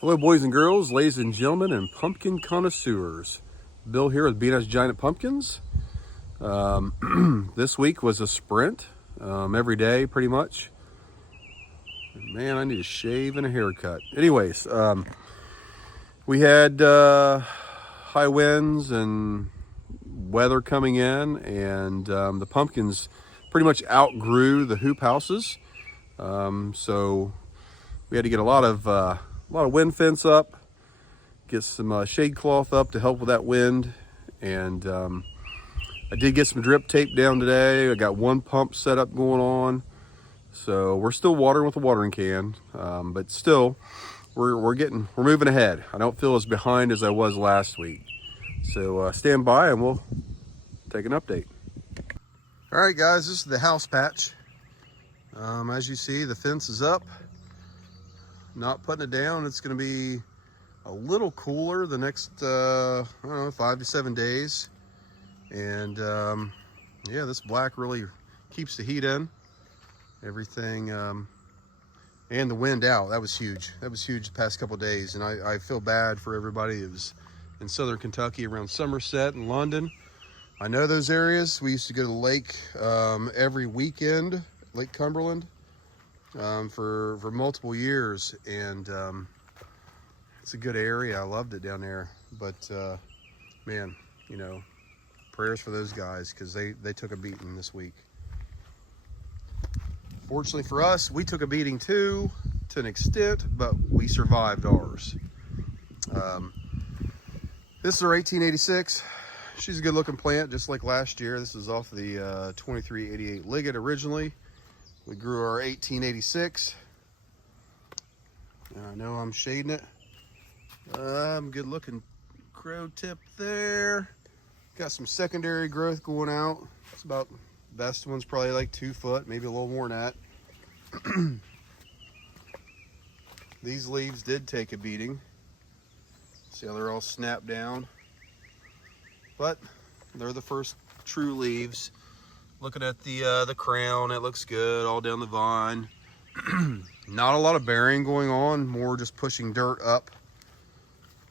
Hello, boys and girls, ladies and gentlemen, and pumpkin connoisseurs. Bill here with B&S Giant Pumpkins. This week was a sprint, every day pretty much. Man, I need a shave and a haircut. Anyways, we had high winds and weather coming in, and the pumpkins pretty much outgrew the hoop houses. So we had to get a lot of wind fence up, get some shade cloth up to help with that wind, and I did get some drip tape down today. I got one pump set up going on, so we're still watering with a watering can, but still we're moving ahead. I don't feel as behind as I was last week, so stand by and we'll take an update. All right, guys, this is the house patch. As you see, the fence is up, not putting it down. It's going to be a little cooler the next I don't know, 5 to 7 days, and yeah, this black really keeps the heat in, everything, and the wind out. That was huge the past couple of days, and I feel bad for everybody. It was in southern Kentucky around Somerset and London. I know those areas. We used to go to the lake every weekend, Lake Cumberland, for multiple years, and it's a good area. I loved it down there, but man, you know, prayers for those guys, because they took a beating this week. Fortunately for us, we took a beating too, to an extent, but we survived ours. This is our 1886. She's a good looking plant, just like last year. This is off the 2388 Liggett originally. We grew our 1886. I know I'm shading it. Good looking crow tip there. Got some secondary growth going out. It's about, best one's probably like 2 foot, maybe a little more than that. These leaves did take a beating. See how they're all snapped down? But they're the first true leaves. Looking at the crown, it looks good all down the vine. Not a lot of bearing going on, more just pushing dirt up.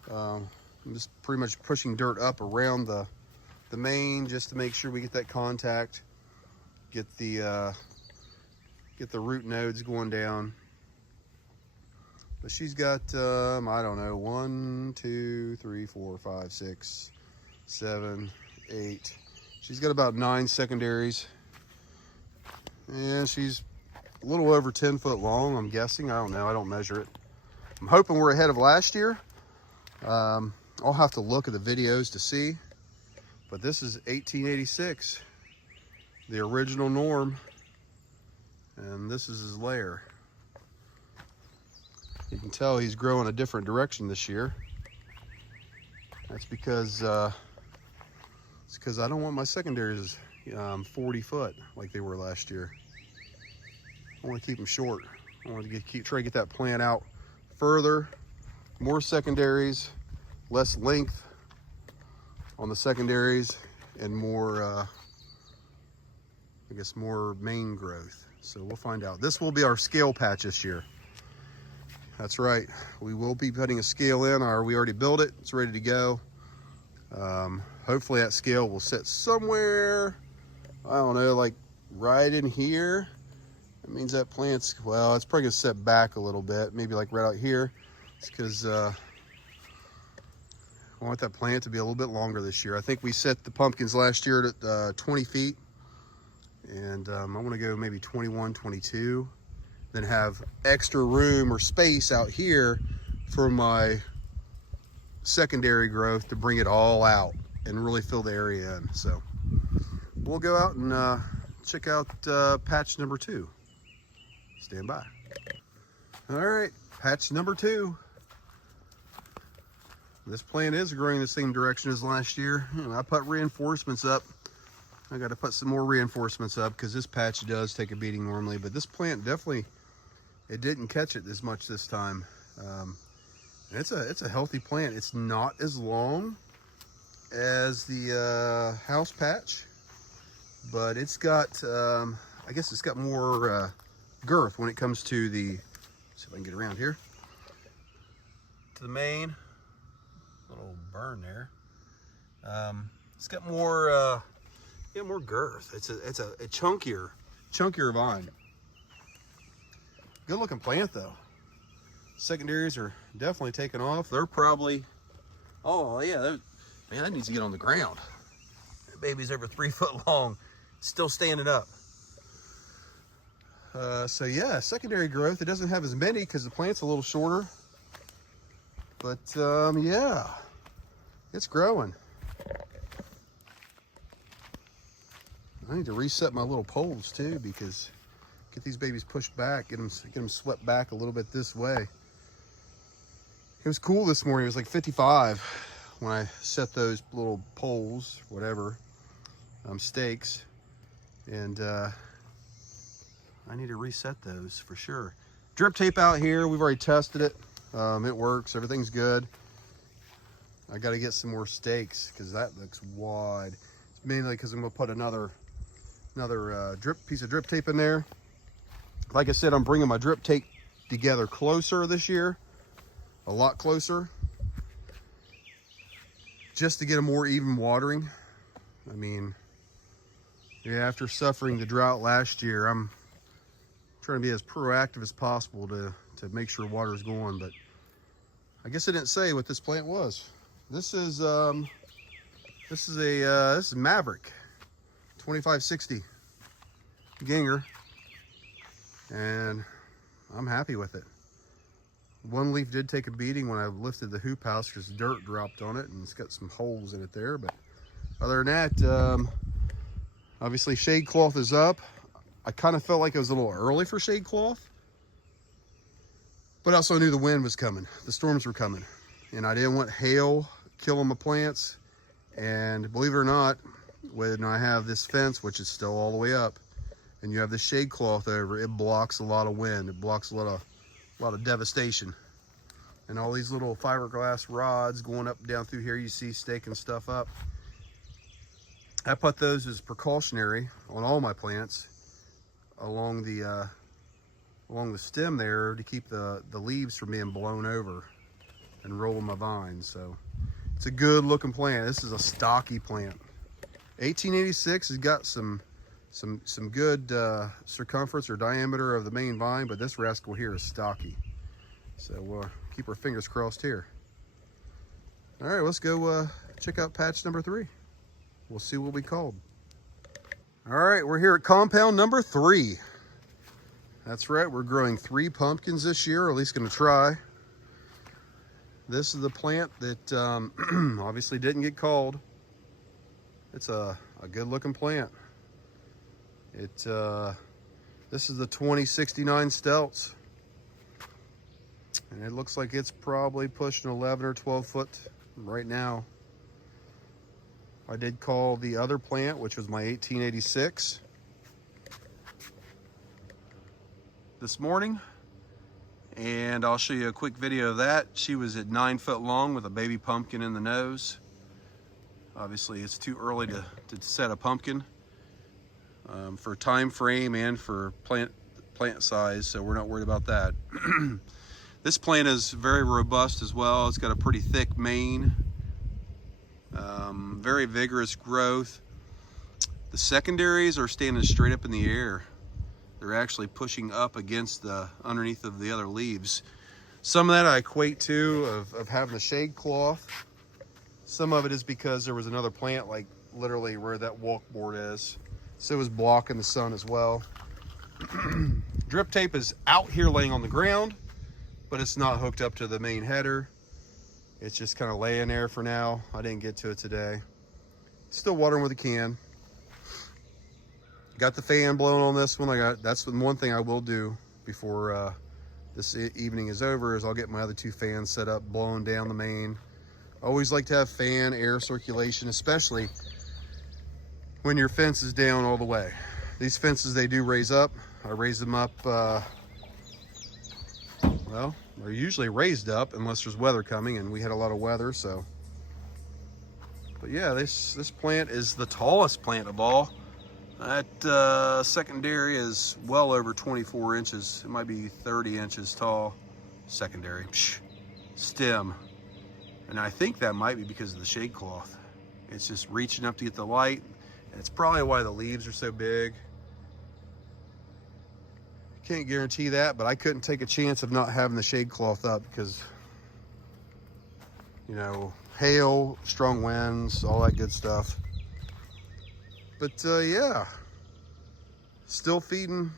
I'm just pretty much pushing dirt up around the main, just to make sure we get that contact, get the root nodes going down. But she's got I don't know, 1, 2, 3, 4, 5, 6, 7, 8. She's got about 9 secondaries, and she's a little over 10 foot long, I'm guessing. I don't know, I don't measure it. I'm hoping we're ahead of last year. I'll have to look at the videos to see, but this is 1886, the original Norm, and this is his lair. You can tell he's growing a different direction this year. That's because it's because I don't want my secondaries 40 foot like they were last year. I want to keep them short. I want to try to get that plant out further, more secondaries, less length on the secondaries, and more, I guess, more main growth. So we'll find out. This will be our scale patch this year. That's right. We will be putting a scale in, or we already built it. It's ready to go. Hopefully that scale will sit somewhere, I don't know, like right in here. That means that plant's, well, it's probably gonna set back a little bit, maybe like right out here. It's because I want that plant to be a little bit longer this year. I think we set the pumpkins last year at 20 feet, and I want to go maybe 21, 22, then have extra room or space out here for my secondary growth to bring it all out and really fill the area in. So we'll go out and check out patch number 2. Stand by. All right, patch number 2. This plant is growing the same direction as last year. I put reinforcements up. I got to put some more reinforcements up because this patch does take a beating normally, but this plant definitely, it didn't catch it as much this time. It's a healthy plant. It's not as long as the house patch, but it's got, I guess it's got more girth when it comes to the, let's see if I can get around here. to the main. Little burn there. It's got more more girth. It's a chunkier vine. Good looking plant though. Secondaries are definitely taking off. They're probably, oh yeah, man, that needs to get on the ground. That baby's over 3 foot long, still standing up. So yeah, secondary growth. It doesn't have as many because the plant's a little shorter. But yeah, it's growing. I need to reset my little poles too, because get these babies pushed back, get them swept back a little bit this way. It was cool this morning. It was like 55 when I set those little poles, whatever, stakes, and I need to reset those for sure. Drip tape out here. We've already tested it. It works. Everything's good. I got to get some more stakes because that looks wide. It's mainly because I'm going to put another piece of drip tape in there. Like I said, I'm bringing my drip tape together closer this year, a lot closer, just to get a more even watering. I mean, yeah, after suffering the drought last year, I'm trying to be as proactive as possible to make sure water's going. But I guess I didn't say what this plant was. This is Maverick 2560 Ginger, and I'm happy with it. One leaf did take a beating when I lifted the hoop house because dirt dropped on it and it's got some holes in it there. But other than that, obviously shade cloth is up. I kind of felt like it was a little early for shade cloth, but I also knew the wind was coming. The storms were coming, and I didn't want hail killing my plants. And believe it or not, when I have this fence, which is still all the way up, and you have the shade cloth over, it blocks a lot of wind. It blocks a lot of devastation. And all these little fiberglass rods going up and down through here, you see staking stuff up. I put those as precautionary on all my plants along the stem there to keep the leaves from being blown over and rolling my vines. So it's a good looking plant. This is a stocky plant. 1886 has got some good circumference or diameter of the main vine, but this rascal here is stocky. So we'll keep our fingers crossed here. All right, let's go check out patch number 3. We'll see what we called. All right, we're here at compound number 3. That's right, we're growing 3 pumpkins this year, or at least gonna try. This is the plant that obviously didn't get called. It's a good looking plant. This is the 2069 Stelz. And it looks like it's probably pushing 11 or 12 foot right now. I did call the other plant, which was my 1886, this morning. And I'll show you a quick video of that. She was at 9 foot long with a baby pumpkin in the nose. Obviously, it's too early to set a pumpkin for time frame and for plant size, so we're not worried about that. This plant is very robust as well. It's got a pretty thick main, very vigorous growth. The secondaries are standing straight up in the air. They're actually pushing up against the underneath of the other leaves. Some of that I equate to of having a shade cloth. Some of it is because there was another plant like literally where that walk board is, so it was blocking the sun as well. Drip tape is out here laying on the ground, but it's not hooked up to the main header. It's just kind of laying there for now. I didn't get to it today. Still watering with a can. Got the fan blowing on this one. That's the one thing I will do before this evening is over, is I'll get my other 2 fans set up, blowing down the main. Always like to have fan air circulation, especially when your fence is down all the way. These fences, they do raise up. I raise them up, well, they're usually raised up unless there's weather coming, and we had a lot of weather, so. But yeah, this plant is the tallest plant of all. That secondary is well over 24 inches. It might be 30 inches tall. Secondary, stem. And I think that might be because of the shade cloth. It's just reaching up to get the light. And it's probably why the leaves are so big. Can't guarantee that, but I couldn't take a chance of not having the shade cloth up because, you know, hail, strong winds, all that good stuff. But yeah, still feeding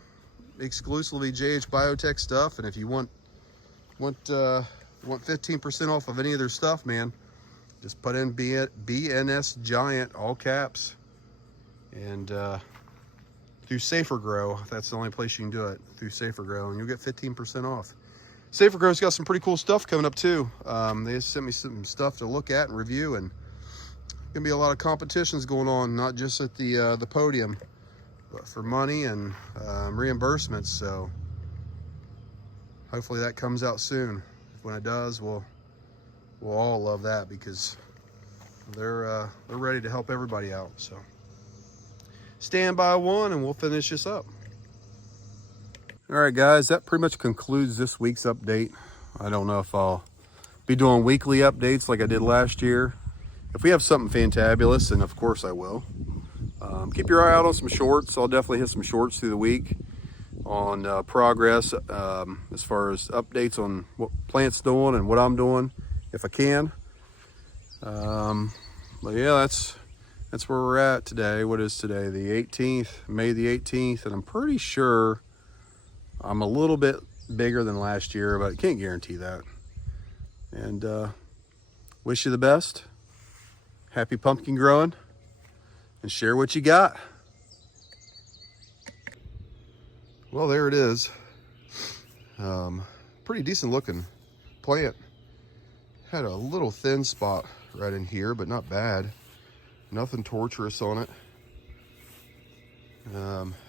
exclusively JH Biotech stuff. And if you want 15% off of any of their stuff, man, just put in BNS Giant, all caps, and through Safer Grow. That's the only place you can do it, through Safer Grow, and you'll get 15% off. Safer Grow's got some pretty cool stuff coming up too. They just sent me some stuff to look at and review, and gonna be a lot of competitions going on, not just at the podium, but for money and reimbursements. So hopefully that comes out soon. When it does, we'll all love that, because they're ready to help everybody out. So stand by one and we'll finish this up. All right, guys, that pretty much concludes this week's update. I don't know if I'll be doing weekly updates like I did last year. If we have something fantabulous, then of course I will. Keep your eye out on some shorts. I'll definitely hit some shorts through the week on progress, as far as updates on what plant's doing and what I'm doing, if I can. But yeah, that's where we're at today. What is today? The 18th, May the 18th, and I'm pretty sure I'm a little bit bigger than last year, but I can't guarantee that. And wish you the best. Happy pumpkin growing, and share what you got. Well, there it is. Pretty decent looking plant. Had a little thin spot right in here, but not bad. Nothing torturous on it.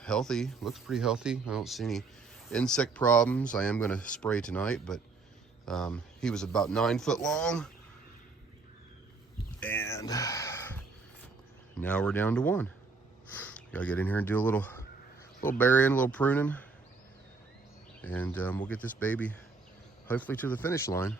Healthy, looks pretty healthy. I don't see any insect problems. I am going to spray tonight, but he was about 9 foot long, and now we're down to 1. Gotta get in here and do a little burying, a little pruning, and we'll get this baby hopefully to the finish line.